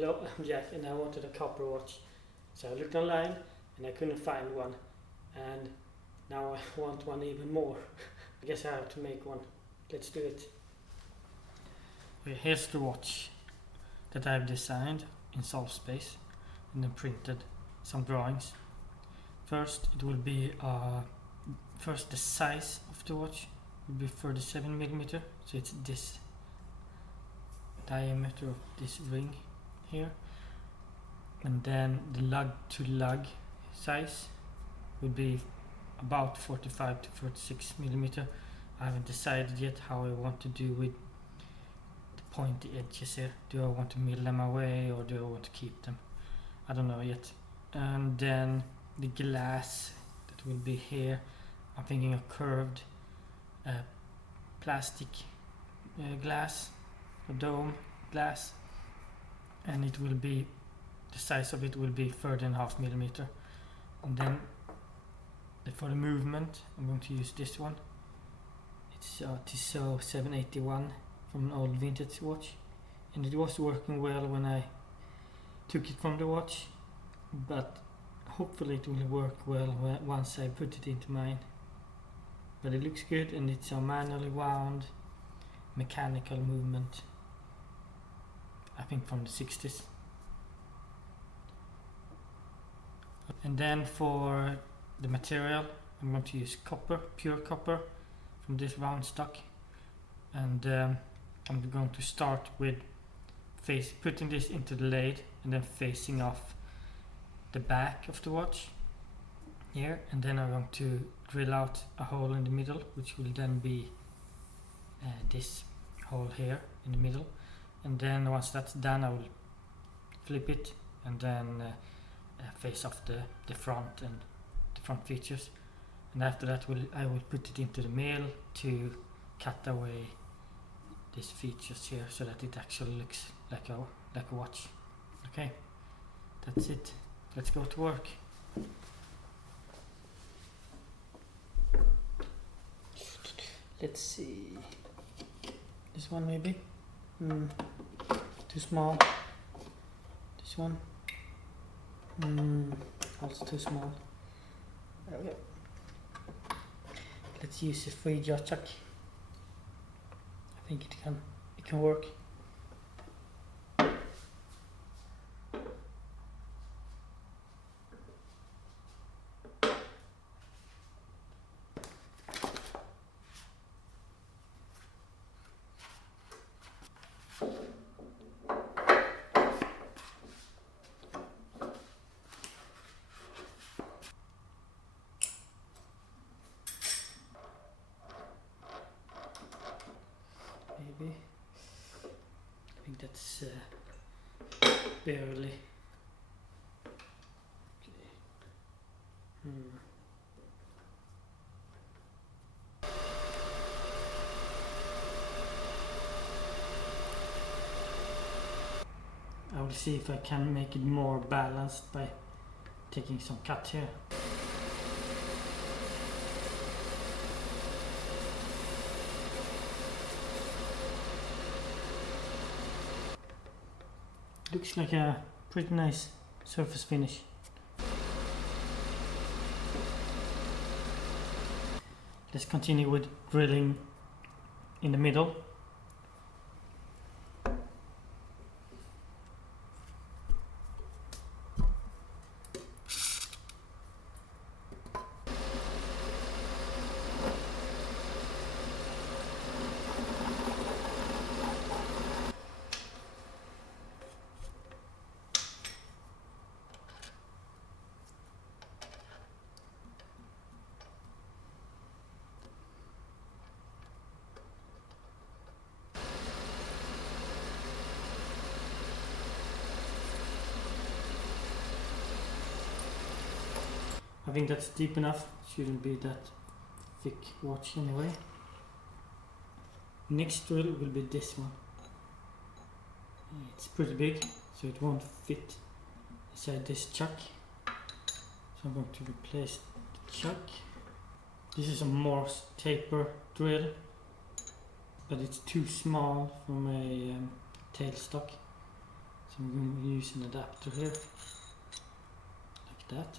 Hello, I'm Jack and I wanted a copper watch. So I looked online and I couldn't find one. And now I want one even more. I guess I have to make one. Let's do it. Okay, here's the watch that I've designed in solve space and then printed some drawings. First it will be first the size of the watch will be 37mm, so it's this diameter of this ring here, and then the lug to lug size will be about 45 to 46mm. I haven't decided yet how I want to do with the pointy edges here. Do I want to mill them away or do I want to keep them? I don't know yet. And then the glass that will be here, I'm thinking a curved plastic glass, a dome glass, and it will be, the size of it will be 30.5mm. And then for the movement I'm going to use this one. It's a Tissot 781 from an old vintage watch, and it was working well when I took it from the watch, but hopefully it will work well once I put it into mine. But it looks good, and it's a manually wound mechanical movement, I think from the 60s. And then for the material I'm going to use copper, pure copper from this round stock, and I'm going to start with putting this into the lathe and then facing off the back of the watch here, and then I'm going to drill out a hole in the middle, which will then be this hole here in the middle. And then once that's done I will flip it and then face off the front and the front features, and after that I will put it into the mill to cut away these features here so that it actually looks like a watch. Okay, that's it. Let's go to work. Let's see. This one maybe? Too small. This one? Also too small. There we go. Let's use a 3-jaw chuck. I think it can work. Maybe. I think that's barely. Okay. I will see if I can make it more balanced by taking some cut here. Looks like a pretty nice surface finish. Let's continue with drilling in the middle. I think that's deep enough, shouldn't be that thick watch anyway. Next drill will be this one. It's pretty big, so it won't fit inside this chuck. So I'm going to replace the chuck. This is a Morse taper drill, but it's too small for my tailstock. So So I'm going to use an adapter here, like that.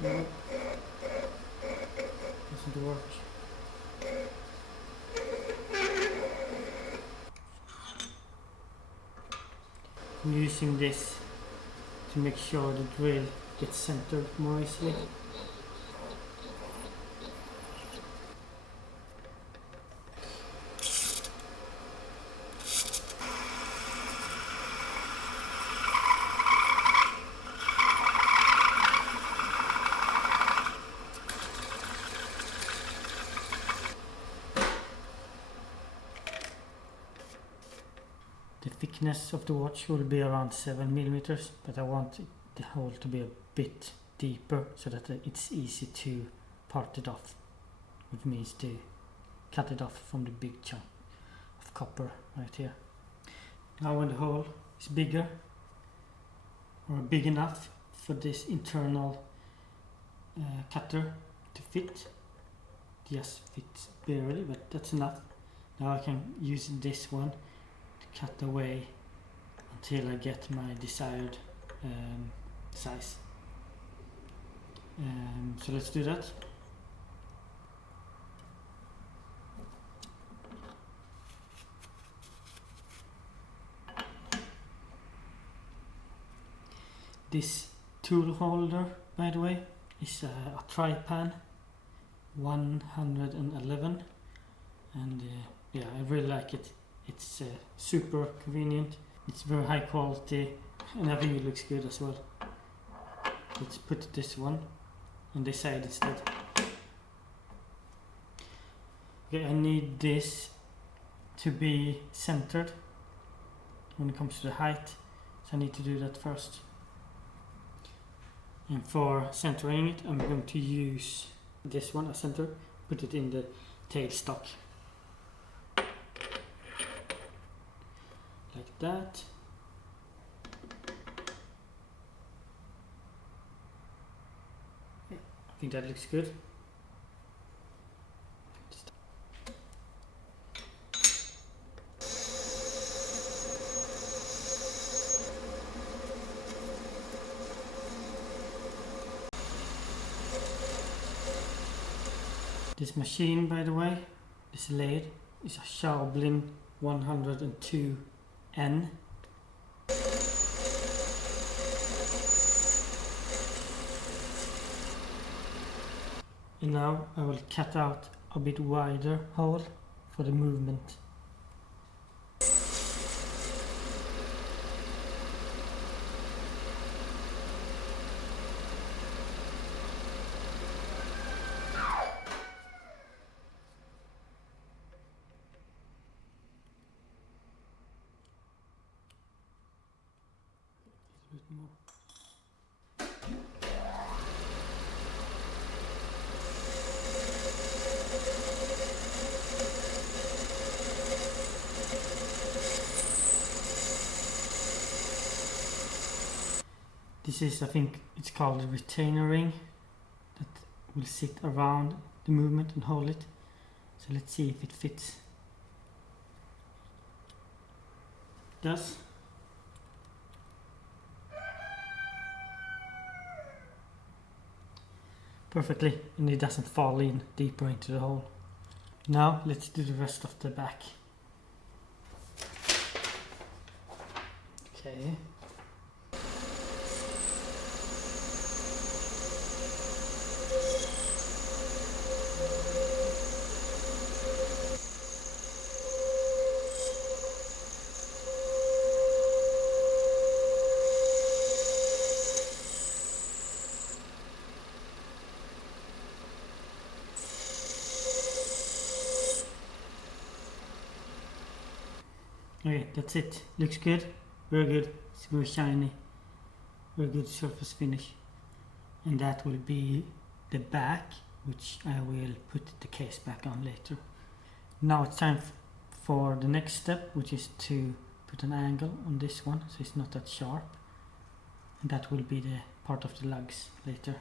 No, doesn't work. I'm using this to make sure the drill gets centered more easily. The thickness of the watch will be around 7 millimeters, but I want the hole to be a bit deeper so that it's easy to part it off, which means to cut it off from the big chunk of copper right here. Now when the hole is bigger, or big enough for this internal cutter to fit, just fits barely, but that's enough. Now I can use this one to cut away until I get my desired size. So let's do that. This tool holder, by the way, is a Tri-Pan 111, and yeah, I really like it. It's super convenient, it's very high quality, and I think it looks good as well. Let's put this one on this side instead. Okay, I need this to be centered when it comes to the height, so I need to do that first. And for centering it, I'm going to use this one as center, put it in the tailstock. Like that. I think that looks good. This machine, by the way, this lathe, is a Schaublin 102N. And now I will cut out a bit wider hole for the movement. A bit more. This is, I think it's called a retainer ring that will sit around the movement and hold it. So let's see if it fits. It does. Perfectly, and it doesn't fall in deeper into the hole. Now let's do the rest of the back. Okay. Okay, that's it. Looks good. Very good. It's very shiny. Very good surface finish. And that will be the back, which I will put the case back on later. Now it's time for the next step, which is to put an angle on this one so it's not that sharp. and that will be the part of the lugs later.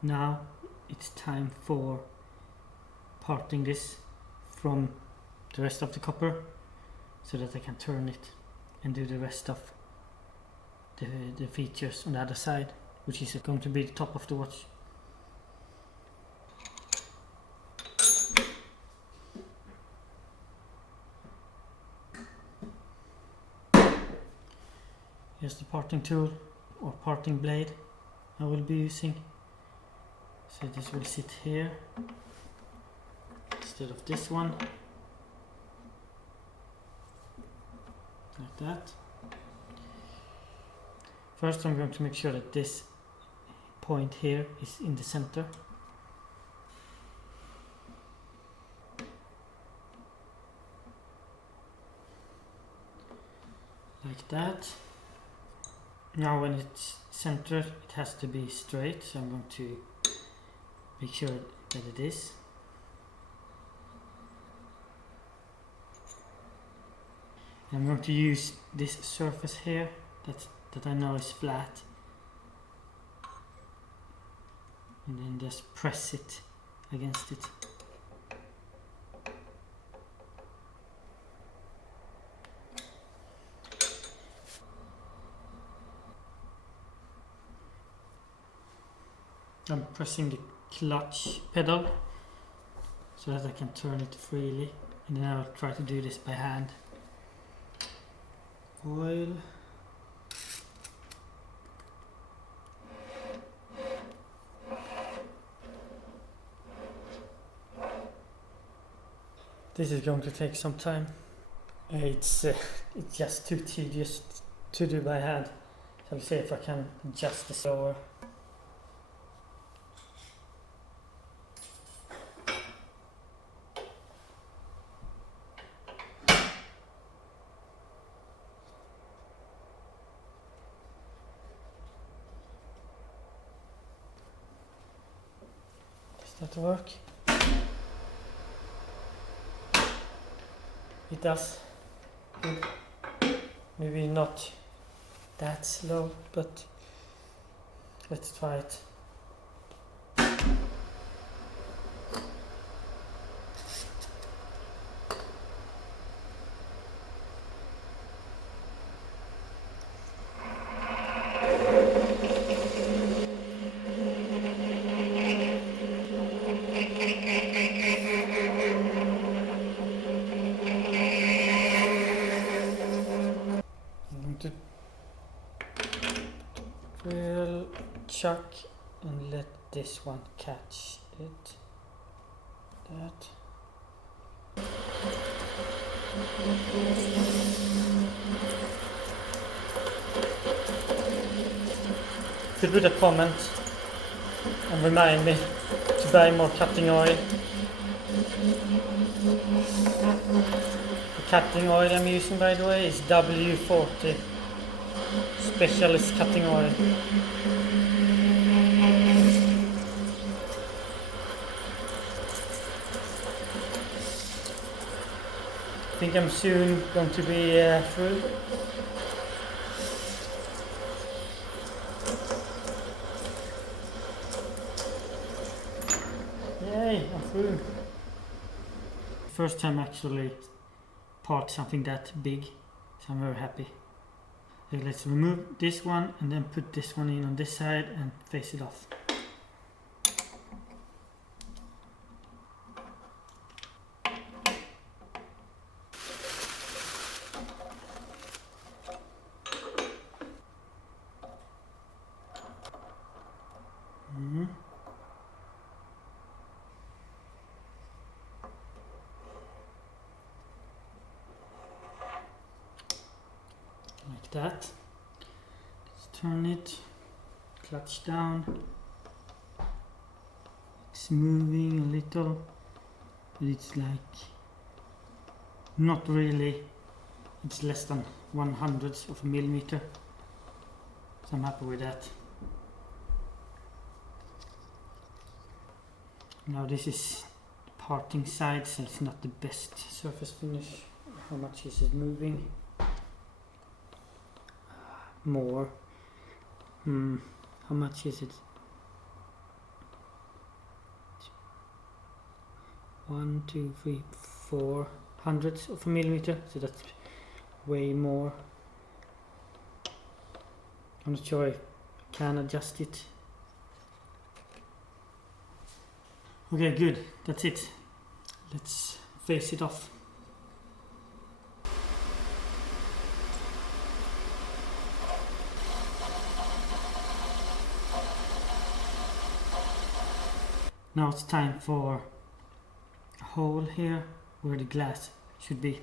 Now it's time for parting this from the rest of the copper so that I can turn it and do the rest of the features on the other side, which is going to be the top of the watch. Here's the parting tool or parting blade I will be using. So this will sit here instead of this one, like that. First I'm going to make sure that this point here is in the center. Like that. Now when it's centered, it has to be straight, so I'm going to make sure that it is. I'm going to use this surface here that I know is flat, and then just press it against it. I'm pressing the clutch pedal so that I can turn it freely, and then I'll try to do this by hand. Oil. This is going to take some time. It's just too tedious to do by hand. So I'll see if I can adjust the slower. Does that work? It does. Maybe not that slow, but let's try it. We'll chuck and let this one catch it. That. Could put a comment and remind me to buy more cutting oil. The cutting oil I'm using, by the way, is W40 Specialist Cutting Oil. I think I'm soon going to be through. Yay, I'm through. First time actually part something that big, so I'm very happy. So let's remove this one and then put this one in on this side and face it off. Like that. Let's turn it, clutch down. It's moving a little, but it's like not really It's less than 1/100th of a millimeter, so I'm happy with that. Now this is parting side, so it's not the best surface finish. How much is it moving? More. How much is it? 1, 2, 3, 4/100th of a millimeter, so that's way more. I'm not sure I can adjust it. Okay, good, that's it. Let's face it off. Now it's time for a hole here where the glass should be.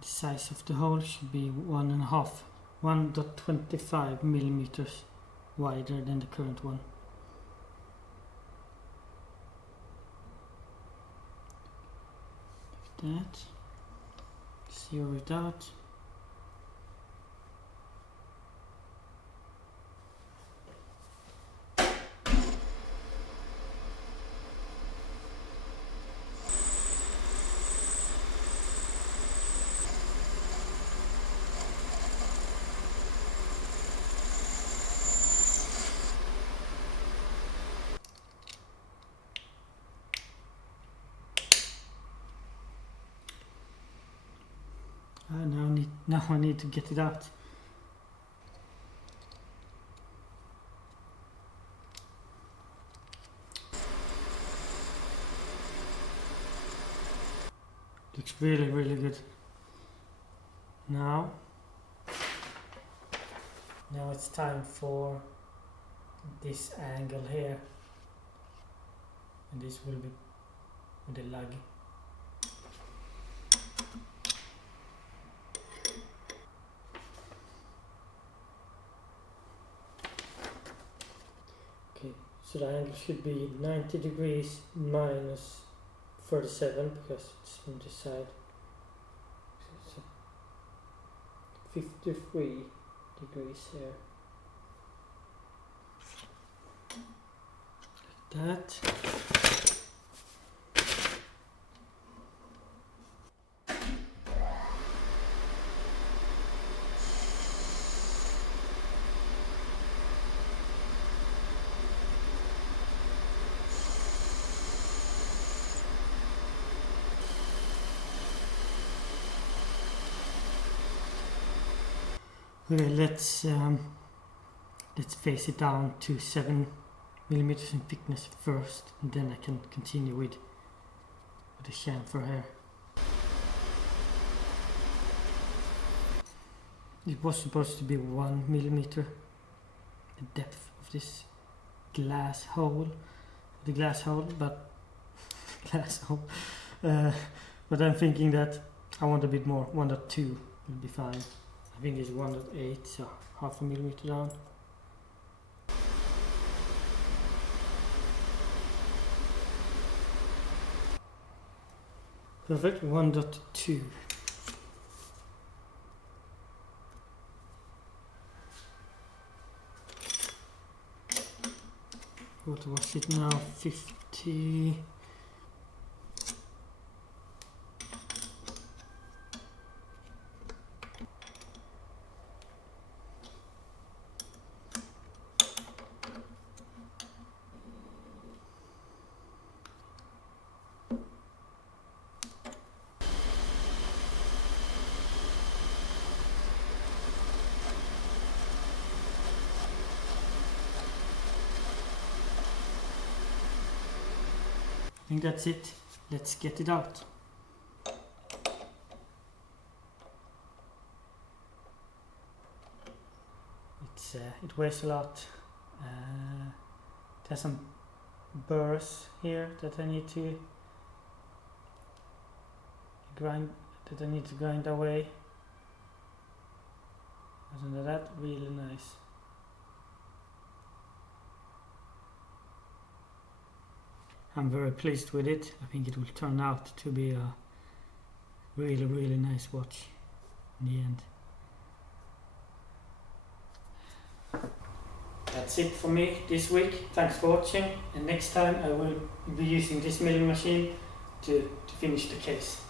The size of the hole should be 1.25 millimeters wider than the current one. Like that. Zero it out. Now I need to get it out. Looks really, really good. Now it's time for this angle here, and this will be with the lug. So the angle should be 90 degrees minus 37 because it's from this side. So 53 degrees here. Like that. Okay, let's face it down to 7 millimeters in thickness first, and then I can continue with the chamfer here. It was supposed to be 1 millimeter, the depth of this glass hole, but but I'm thinking that I want a bit more. 1.2 will be fine. I think it's 1.8, so half a millimeter down. Perfect, 1.2. What was it now? 50. I think that's it. Let's get it out. It weighs a lot. There's some burrs here that I need to grind that I need to grind away. Isn't that really nice? I'm very pleased with it. I think it will turn out to be a really nice watch in the end. That's it for me this week. Thanks for watching, and next time I will be using this milling machine to finish the case.